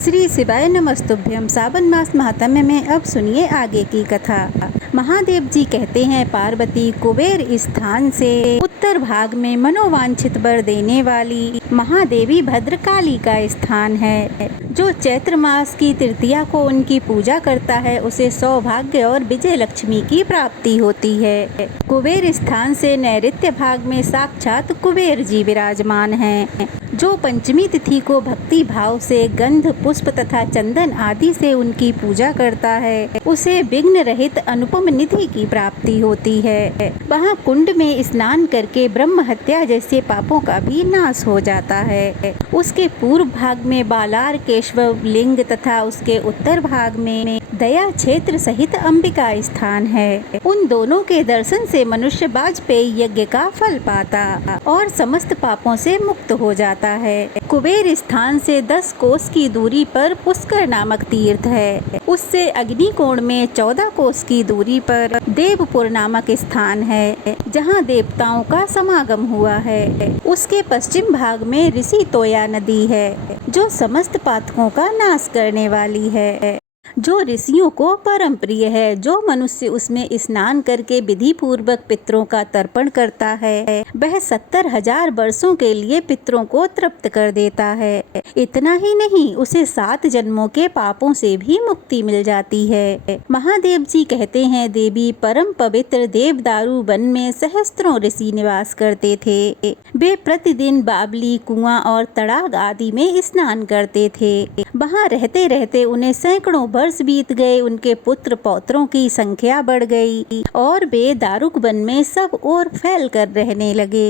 श्री शिवाय नमस्तुभ्यम। सावन मास महात्म्य में अब सुनिए आगे की कथा। महादेव जी कहते हैं, पार्वती कुबेर स्थान से उत्तर भाग में मनोवांछित वर देने वाली महादेवी भद्रकाली का स्थान है। जो चैत्र मास की तृतीया को उनकी पूजा करता है उसे सौभाग्य और विजय लक्ष्मी की प्राप्ति होती है। कुबेर स्थान से नैऋत्य भाग में साक्षात कुबेर जी विराजमान हैं। जो पंचमी तिथि को भक्ति भाव से गंध पुष्प तथा चंदन आदि से उनकी पूजा करता है उसे विघ्न रहित अनुपम निधि की प्राप्ति होती है। वहाँ कुंड में स्नान करके ब्रह्म हत्या जैसे पापों का भी नाश हो जाता है। उसके पूर्व भाग में बालार केशव लिंग तथा उसके उत्तर भाग में दया क्षेत्र सहित अंबिका स्थान है। उन दोनों के दर्शन से मनुष्य वाजपेयी यज्ञ का फल पाता और समस्त पापों से मुक्त हो जाता है। कुबेर स्थान से 10 कोस की दूरी पर पुष्कर नामक तीर्थ है। उससे अग्निकोण में 14 कोस की दूरी पर देवपुर नामक स्थान है जहाँ देवताओं का समागम हुआ है। उसके पश्चिम भाग में ऋषि तोया नदी है जो समस्त पातकों का नाश करने वाली है, जो ऋषियों को परम प्रिय है। जो मनुष्य उसमें स्नान करके विधि पूर्वक पितरों का तर्पण करता है वह 70,000 वर्षों के लिए पितरों को तृप्त कर देता है। इतना ही नहीं, उसे 7 जन्मों के पापों से भी मुक्ति मिल जाती है। महादेव जी कहते हैं, देवी परम पवित्र देवदारू वन में सहस्त्रों ऋषि निवास करते थे। वे प्रतिदिन बावली, कुआं और तड़ाग आदि में स्नान करते थे। वहाँ रहते रहते उन्हें सैकड़ों वर्ष बीत गए। उनके पुत्र पौत्रों की संख्या बढ़ गई और वे दारुक वन में सब ओर फैल कर रहने लगे।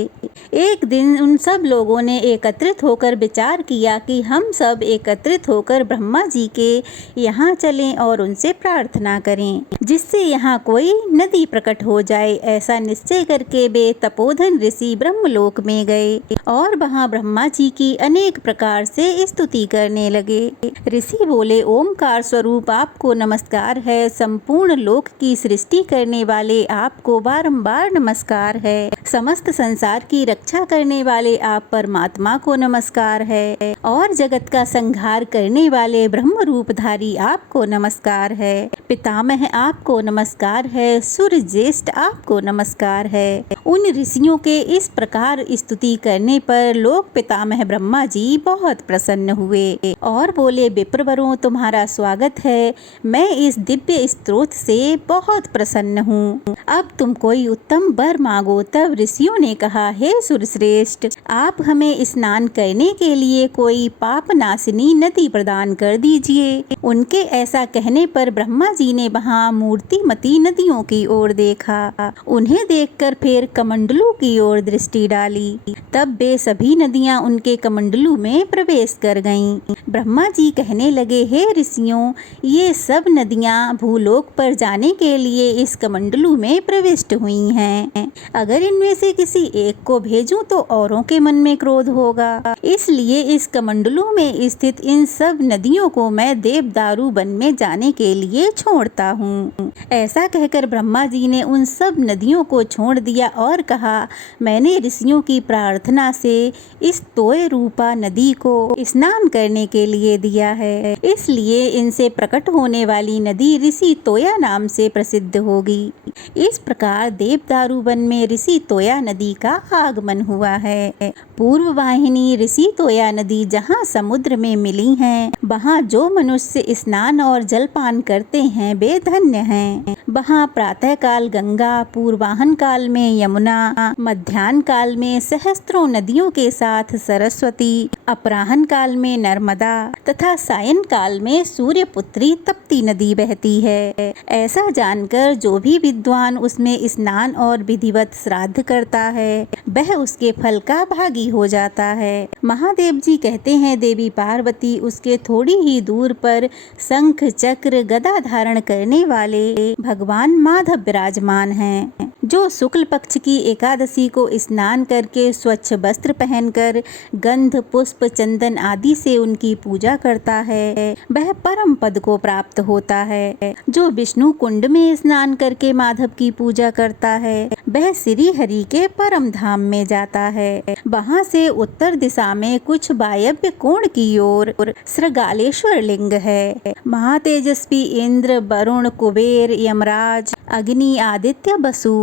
एक दिन उन सब लोगों ने एकत्रित होकर विचार किया कि हम सब एकत्रित होकर ब्रह्मा जी के यहाँ चलें और उनसे प्रार्थना करें जिससे यहाँ कोई नदी प्रकट हो जाए। ऐसा निश्चय करके वे तपोधन ऋषि ब्रह्मलोक में गए और वहाँ ब्रह्मा जी की अनेक प्रकार से स्तुति करने लगे। ऋषि बोले, ओमकार स्वरूप आपको नमस्कार है। संपूर्ण लोक की सृष्टि करने वाले आपको बारंबार नमस्कार है। समस्त संसार की रक्षा करने वाले आप परमात्मा को नमस्कार है और जगत का संहार करने वाले ब्रह्म रूपधारी आपको नमस्कार है। पितामह आपको नमस्कार है। सूर्य ज्येष्ठ आपको नमस्कार है। उन ऋषियों के इस प्रकार स्तुति करने पर लोक पितामह ब्रह्मा जी बहुत प्रसन्न हुए और बोले, विप्रवरों तुम्हारा स्वागत है। मैं इस दिव्य स्त्रोत से बहुत प्रसन्न हूँ। अब तुम कोई उत्तम वर मांगो। तब ऋषियों ने कहा, हे सुरश्रेष्ठ, आप हमें स्नान करने के लिए कोई पाप नाशिनी नदी प्रदान कर दीजिए। उनके ऐसा कहने पर ब्रह्मा जी ने वहाँ मूर्तिमती नदियों की ओर देखा। उन्हें देखकर फिर कमंडलू की ओर दृष्टि डाली। तब वे सभी नदियाँ उनके कमंडलू में प्रवेश कर गईं। ब्रह्मा जी कहने लगे, हे ऋषियों, ये सब नदियाँ भूलोक पर जाने के लिए इस कमंडलू में प्रविष्ट हुई हैं। अगर इनमें से किसी एक को भेजूं तो औरों के मन में क्रोध होगा। इसलिए इस कमंडलू में स्थित इन सब नदियों को मैं देवदारू वन में जाने के लिए छोड़ता हूँ। ऐसा कहकर ब्रह्मा जी ने उन सब नदियों को छोड़ दिया और कहा, मैंने ऋषियों की प्रार्थना से इस तोय रूपा नदी को स्नान करने के लिए दिया है। इसलिए इनसे प्रकट होने वाली नदी ऋषि तोया नाम से प्रसिद्ध होगी। इस प्रकार देवदारू वन में ऋषि तोया नदी का आगमन हुआ है। पूर्व वाहिनी ऋषि तोया नदी जहाँ समुद्र में मिली हैं, वहाँ जो मनुष्य स्नान और जलपान करते हैं वे धन्य हैं। वहाँ प्रातः काल गंगा, पूर्वाहन काल में यमुना, मध्याह्न काल में सहस्त्रों नदियों के साथ सरस्वती, अपराहन काल में नर्मदा तथा सायं काल में सूर्यपुत्री तप्ती नदी बहती है। ऐसा जानकर जो भी विद्वान उसमें स्नान और विधिवत श्राद्ध करता है वह उसके फल का भागी हो जाता है। महादेव जी कहते हैं, देवी पार्वती उसके थोड़ी ही दूर पर शंख चक्र गदा धारण करने वाले भगवान माधव विराजमान हैं। जो शुक्ल पक्ष की एकादशी को स्नान करके स्वच्छ वस्त्र पहनकर गंध पुष्प चंदन आदि से उनकी पूजा करता है वह परम पद को प्राप्त होता है। जो विष्णु कुंड में स्नान करके माधव की पूजा करता है वह श्री हरि के परम धाम में जाता है। वहाँ से उत्तर दिशा में कुछ वायव्य कोण की ओर श्रृंगालेश्वर लिंग है। महातेजस्वी इंद्र वरुण कुबेर यमराज अग्नि आदित्य वसु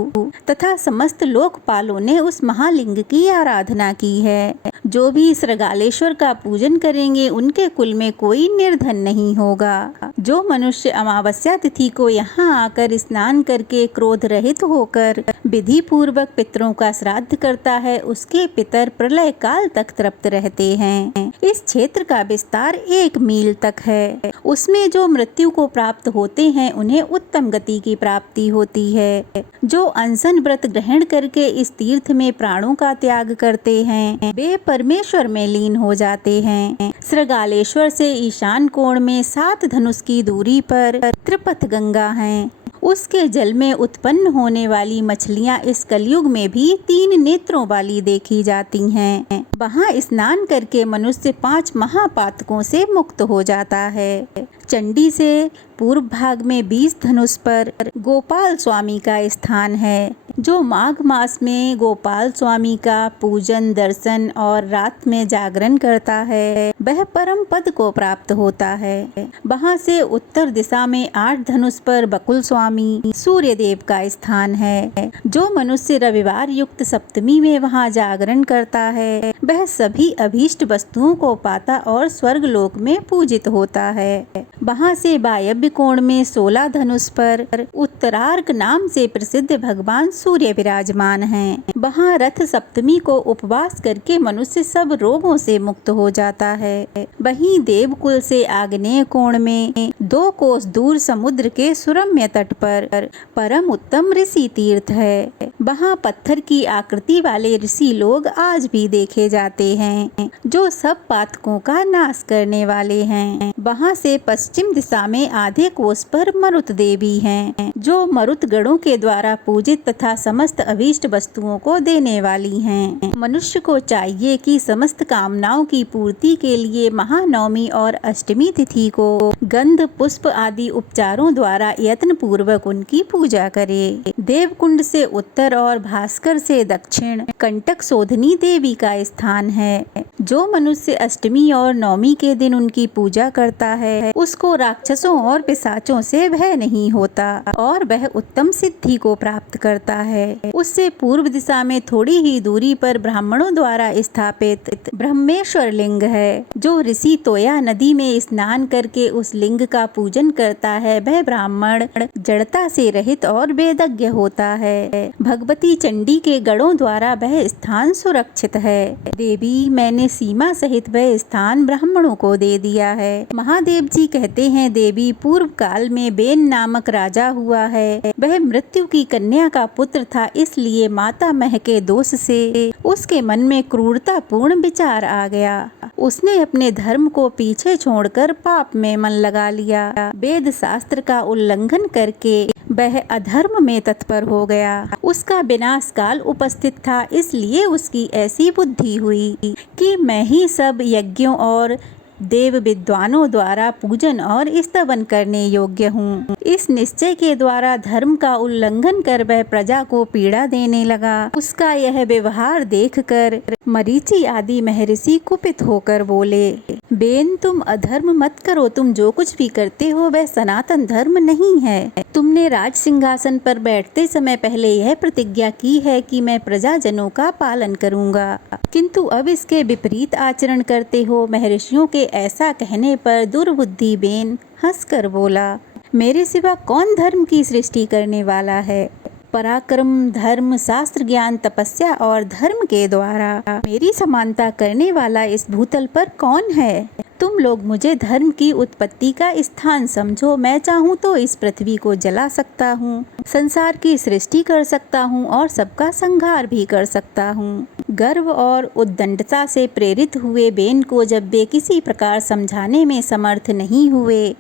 तथा समस्त लोकपालों ने उस महालिंग की आराधना की है। जो भी श्रृंगालेश्वर का पूजन करेंगे उनके कुल में कोई निर्धन नहीं होगा। जो मनुष्य अमावस्या तिथि को यहाँ आकर स्नान करके क्रोध रहित होकर विधि पूर्वक पितरों का श्राद्ध करता है उसके पितर प्रलय काल तक तृप्त रहते हैं। इस क्षेत्र का विस्तार 1 मील तक है। उसमें जो मृत्यु को प्राप्त होते हैं उन्हें उत्तम गति की प्राप्ति होती है। जो अनशन व्रत ग्रहण करके इस तीर्थ में प्राणों का त्याग करते हैं वे परमेश्वर में लीन हो जाते हैं। श्रृंगालेश्वर से ईशान कोण में 7 धनुष की दूरी पर त्रिपथ गंगा है। उसके जल में उत्पन्न होने वाली मछलियां इस कलयुग में भी 3 नेत्रों वाली देखी जाती हैं। वहां स्नान करके मनुष्य 5 महापातकों से मुक्त हो जाता है। चंडी से पूर्व भाग में 20 धनुष पर गोपाल स्वामी का स्थान है। जो माघ मास में गोपाल स्वामी का पूजन दर्शन और रात में जागरण करता है वह परम पद को प्राप्त होता है। वहां से उत्तर दिशा में 8 धनुष पर बकुल स्वामी सूर्य देव का स्थान है। जो मनुष्य रविवार युक्त सप्तमी में वहां जागरण करता है वह सभी अभीष्ट वस्तुओं को पाता और स्वर्ग लोक में पूजित होता है। वहां से वायव्य कोण में 16 धनुष पर उत्तरार्क नाम से प्रसिद्ध भगवान सूर्य विराजमान हैं। वहां रथ सप्तमी को उपवास करके मनुष्य सब रोगों से मुक्त हो जाता है। वहीं देवकुल से आग्नेय कोण में 2 कोस दूर समुद्र के सुरम्य तट पर परम उत्तम ऋषि तीर्थ है। वहां पत्थर की आकृति वाले ऋषि लोग आज भी देखे जाते हैं जो सब पातकों का नाश करने वाले हैं। वहां से पश्चिम दिशा में आधे कोस पर मरुत देवी हैं जो मरुत गणों के द्वारा पूजित तथा समस्त अभीष्ट वस्तुओं को देने वाली हैं। मनुष्य को चाहिए कि समस्त कामनाओं की पूर्ति के लिए महानवमी और अष्टमी तिथि को गंध पुष्प आदि उपचारों द्वारा यत्न पूर्वक उनकी पूजा करे। देवकुंड से उत्तर और भास्कर से दक्षिण कंटक शोधनी देवी का स्थान है। जो मनुष्य अष्टमी और नवमी के दिन उनकी पूजा करता है उसको राक्षसों और पिशाचों से भय नहीं होता और वह उत्तम सिद्धि को प्राप्त करता है। उससे पूर्व दिशा में थोड़ी ही दूरी पर ब्राह्मणों द्वारा स्थापित ब्रह्मेश्वर लिंग है। जो ऋषि तोया नदी में स्नान करके उस लिंग का पूजन करता है वह ब्राह्मण जड़ता से रहित और वेदज्ञ होता है। भगवती चंडी के गणों द्वारा वह स्थान सुरक्षित है। देवी मैंने सीमा सहित वह स्थान ब्राह्मणों को दे दिया है। महादेव जी कहते हैं देवी पूर्व काल में बेन नामक राजा हुआ है। वह मृत्यु की कन्या का पुत्र था इसलिए माता मह के दोष से उसके मन में क्रूरता पूर्ण विचार आ गया। उसने अपने धर्म को पीछे छोड़कर पाप में मन लगा लिया। वेद शास्त्र का उल्लंघन करके वह अधर्म में तत्पर हो गया। उसका विनाश काल उपस्थित था इसलिए उसकी ऐसी बुद्धि हुई कि मैं ही सब यज्ञों और देव विद्वानों द्वारा पूजन और स्तवन करने योग्य हूँ। इस निश्चय के द्वारा धर्म का उल्लंघन कर वह प्रजा को पीड़ा देने लगा। उसका यह व्यवहार देखकर मरीचि आदि महर्षि कुपित होकर बोले, बेन तुम अधर्म मत करो, तुम जो कुछ भी करते हो वह सनातन धर्म नहीं है। तुमने राज सिंहासन पर बैठते समय पहले यह प्रतिज्ञा की है कि मैं प्रजाजनों का पालन करूंगा, किंतु अब इसके विपरीत आचरण करते हो। महर्षियों के ऐसा कहने पर दुर्बुद्धि बेन हंसकर बोला, मेरे सिवा कौन धर्म की सृष्टि करने वाला है। पराक्रम धर्म शास्त्र ज्ञान तपस्या और धर्म के द्वारा मेरी समानता करने वाला इस भूतल पर कौन है। तुम लोग मुझे धर्म की उत्पत्ति का स्थान समझो। मैं चाहूँ तो इस पृथ्वी को जला सकता हूँ, संसार की सृष्टि कर सकता हूँ और सबका संहार भी कर सकता हूँ। गर्व और उद्दंडता से प्रेरित हुए बेन को जब वे किसी प्रकार समझाने में समर्थ नहीं हुए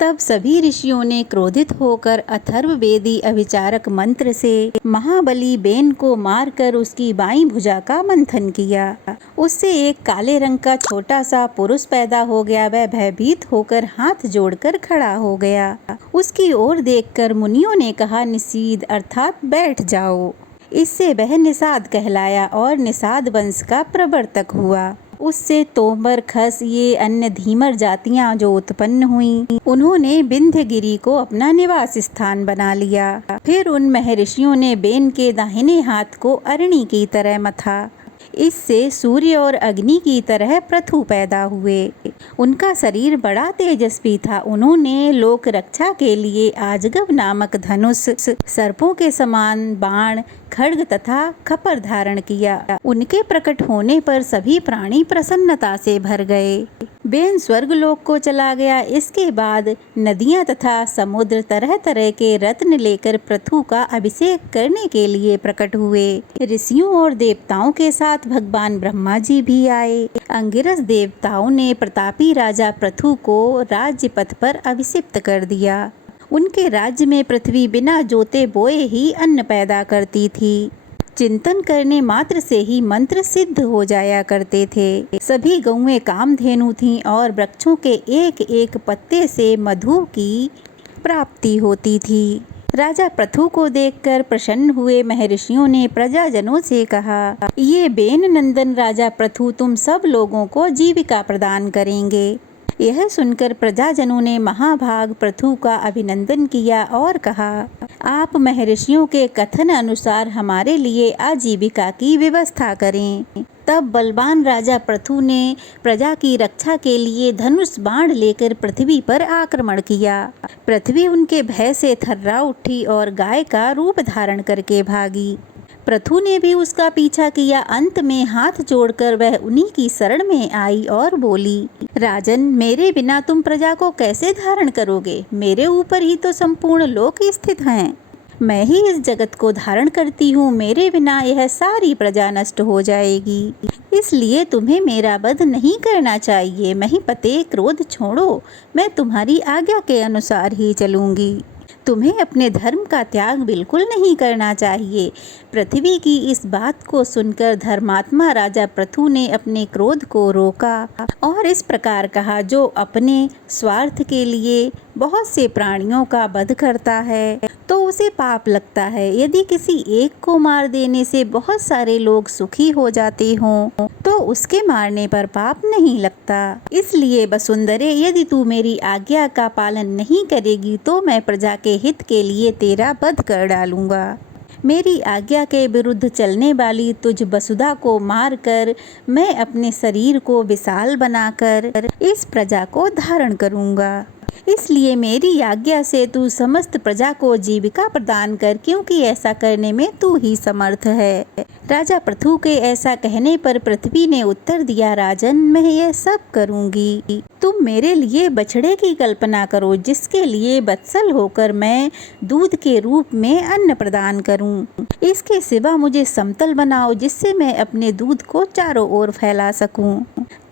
तब सभी ऋषियों ने क्रोधित होकर अथर्ववेदी अभिचारक मंत्र से महाबली बेन को मारकर उसकी बाईं भुजा का मंथन किया। उससे एक काले रंग का छोटा सा पुरुष पैदा हो गया। वह भयभीत होकर हाथ जोड़कर खड़ा हो गया। उसकी ओर देखकर मुनियों ने कहा, निषीद अर्थात बैठ जाओ। इससे वह निषाद कहलाया और निषाद वंश का प्रवर्तक हुआ। उससे तोमर, खस, ये अन्य धीमर जातियां जो उत्पन्न हुईं, उन्होंने विंध्यगिरि को अपना निवास स्थान बना लिया। फिर उन महर्षियों ने बेन के दाहिने हाथ को अरणी की तरह मथा। इससे सूर्य और अग्नि की तरह पृथु पैदा हुए। उनका शरीर बड़ा तेजस्वी था। उन्होंने लोक रक्षा के लिए आजगव नामक धनुष, सर्पों के समान बाण, खड्ग तथा खपर धारण किया। उनके प्रकट होने पर सभी प्राणी प्रसन्नता से भर गए। बेन स्वर्गलोक को चला गया। इसके बाद नदियां तथा समुद्र तरह तरह के रत्न लेकर पृथु का अभिषेक करने के लिए प्रकट हुए। ऋषियों और देवताओं के साथ भगवान ब्रह्मा जी भी आए। अंगिरस देवताओं ने प्रतापी राजा पृथु को राज्य पथ पर अभिषिक्त कर दिया। उनके राज्य में पृथ्वी बिना जोते बोए ही अन्न पैदा करती थी। चिंतन करने मात्र से ही मंत्र सिद्ध हो जाया करते थे। सभी गौएं कामधेनु थीं और वृक्षों के एक एक पत्ते से मधु की प्राप्ति होती थी। राजा पृथु को देखकर प्रसन्न हुए महर्षियों ने प्रजाजनों से कहा, ये बेन नंदन राजा पृथु तुम सब लोगों को जीविका प्रदान करेंगे। यह सुनकर प्रजाजनों ने महाभाग पृथु का अभिनंदन किया और कहा, आप महर्षियों के कथन अनुसार हमारे लिए आजीविका की व्यवस्था करें। तब बलवान राजा पृथु ने प्रजा की रक्षा के लिए धनुष बाण लेकर पृथ्वी पर आक्रमण किया। पृथ्वी उनके भय से थर्रा उठी और गाय का रूप धारण करके भागी। पृथु ने भी उसका पीछा किया। अंत में हाथ जोड़कर वह उन्हीं की शरण में आई और बोली, राजन, मेरे बिना तुम प्रजा को कैसे धारण करोगे? मेरे ऊपर ही तो संपूर्ण लोक स्थित हैं। मैं ही इस जगत को धारण करती हूँ। मेरे बिना यह सारी प्रजा नष्ट हो जाएगी। इसलिए तुम्हें मेरा वध नहीं करना चाहिए। महिपते, क्रोध छोड़ो। मैं तुम्हारी आज्ञा के अनुसार ही चलूंगी। तुम्हें अपने धर्म का त्याग बिल्कुल नहीं करना चाहिए। पृथ्वी की इस बात को सुनकर धर्मात्मा राजा पृथु ने अपने क्रोध को रोका और इस प्रकार कहा, जो अपने स्वार्थ के लिए बहुत से प्राणियों का वध करता है तो उसे पाप लगता है। यदि किसी एक को मार देने से बहुत सारे लोग सुखी हो जाते हों तो उसके मारने पर पाप नहीं लगता। इसलिए वसुंधरे, यदि तू मेरी आज्ञा का पालन नहीं करेगी तो मैं प्रजा के हित के लिए तेरा वध कर डालूंगा। मेरी आज्ञा के विरुद्ध चलने वाली तुझ वसुधा को मारकर मैं अपने शरीर को विशाल बनाकर इस प्रजा को धारण करूंगा। इसलिए मेरी आज्ञा से तू समस्त प्रजा को जीविका प्रदान कर, क्योंकि ऐसा करने में तू ही समर्थ है। राजा पृथु के ऐसा कहने पर पृथ्वी ने उत्तर दिया, राजन, मैं यह सब करूंगी। तुम मेरे लिए बछड़े की कल्पना करो, जिसके लिए वत्सल होकर मैं दूध के रूप में अन्न प्रदान करूं। इसके सिवा मुझे समतल बनाओ, जिससे मैं अपने दूध को चारों ओर फैला सकूं।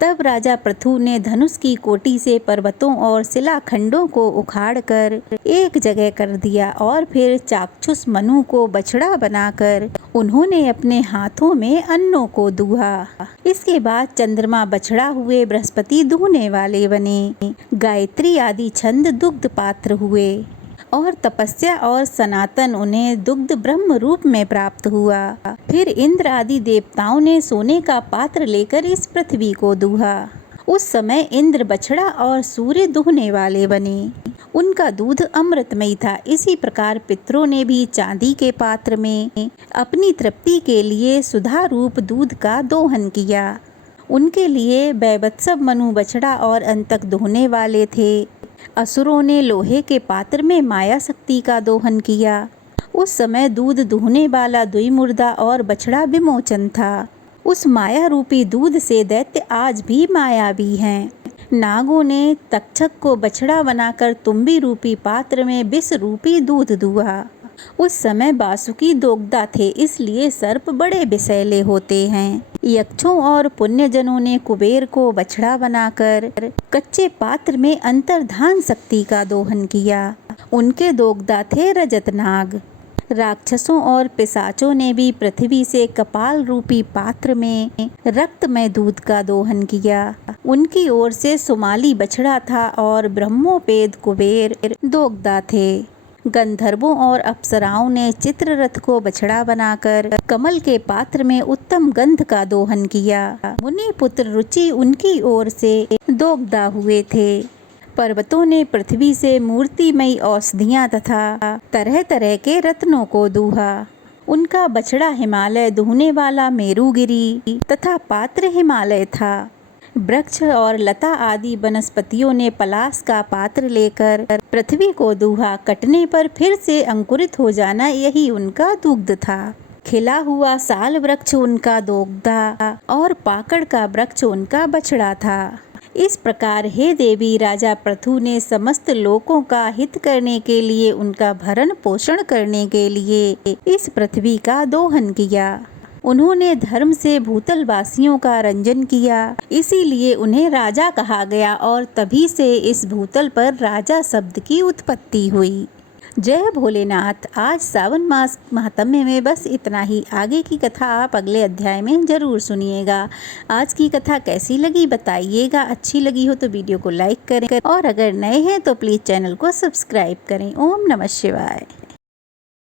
तब राजा पृथु ने धनुष की कोटि से पर्वतों और शिलाखंडों को उखाड़कर एक जगह कर दिया और फिर चाक्षुष मनु को बछड़ा बनाकर उन्होंने अपने हाथों में अन्नों को दूहा। इसके बाद चंद्रमा बछड़ा हुए, बृहस्पति दूहने वाले बने, गायत्री आदि छंद दुग्ध पात्र हुए और तपस्या और सनातन उन्हें दुग्ध ब्रह्म रूप में प्राप्त हुआ। फिर इंद्र आदि देवताओं ने सोने का पात्र लेकर इस पृथ्वी को दूहा। उस समय इंद्र बछड़ा और सूर्य दूहने वाले बने। उनका दूध अमृतमयी था। इसी प्रकार पितरों ने भी चांदी के पात्र में अपनी तृप्ति के लिए सुधा रूप दूध का दोहन किया। उनके लिए वैवत्सव मनु बछड़ा और अंतक दूहने वाले थे। असुरों ने लोहे के पात्र में माया शक्ति का दोहन किया। उस समय दूध दूहने वाला द्विमुर्दा और बछड़ा विमोचन था। उस माया रूपी दूध से दैत्य आज भी मायावी हैं। नागों ने तक्षक को बछड़ा बनाकर तुम्बी रूपी पात्र में विष रूपी दूध दूहा। उस समय वासुकी दोगदा थे, इसलिए सर्प बड़े विषैले होते हैं। यक्षों और पुण्यजनों ने कुबेर को बछड़ा बनाकर कच्चे पात्र में अंतर्धान शक्ति का दोहन किया। उनके दोगदा थे रजतनाग। राक्षसों और पिशाचों ने भी पृथ्वी से कपाल रूपी पात्र में रक्तमय दूध का दोहन किया। उनकी ओर से सुमाली बछड़ा था और ब्रह्मोपेद कुबेर दोगदा थे। गंधर्वों और अप्सराओं ने चित्ररथ को बछड़ा बनाकर कमल के पात्र में उत्तम गंध का दोहन किया। मुनि पुत्र रुचि उनकी ओर से दोगदा हुए थे। पर्वतों ने पृथ्वी से मूर्तिमयी औषधियाँ तथा तरह तरह के रत्नों को दूहा। उनका बछड़ा हिमालय दूहने वाला मेरुगिरी तथा पात्र हिमालय था। वृक्ष और लता आदि वनस्पतियों ने पलाश का पात्र लेकर पृथ्वी को दूहा। कटने पर फिर से अंकुरित हो जाना, यही उनका दुग्ध था। खिला हुआ साल वृक्ष उनका दोगदा और पाकड़ का वृक्ष उनका बछड़ा था। इस प्रकार हे देवी, राजा पृथु ने समस्त लोकों का हित करने के लिए, उनका भरण पोषण करने के लिए इस पृथ्वी का दोहन किया। उन्होंने धर्म से भूतल वासियों का रंजन किया, इसीलिए उन्हें राजा कहा गया और तभी से इस भूतल पर राजा शब्द की उत्पत्ति हुई। जय भोलेनाथ। आज सावन मास महात्म्य में बस इतना ही। आगे की कथा आप अगले अध्याय में ज़रूर सुनिएगा। आज की कथा कैसी लगी बताइएगा। अच्छी लगी हो तो वीडियो को लाइक करें और अगर नए हैं तो प्लीज़ चैनल को सब्सक्राइब करें। ओम नमः शिवाय।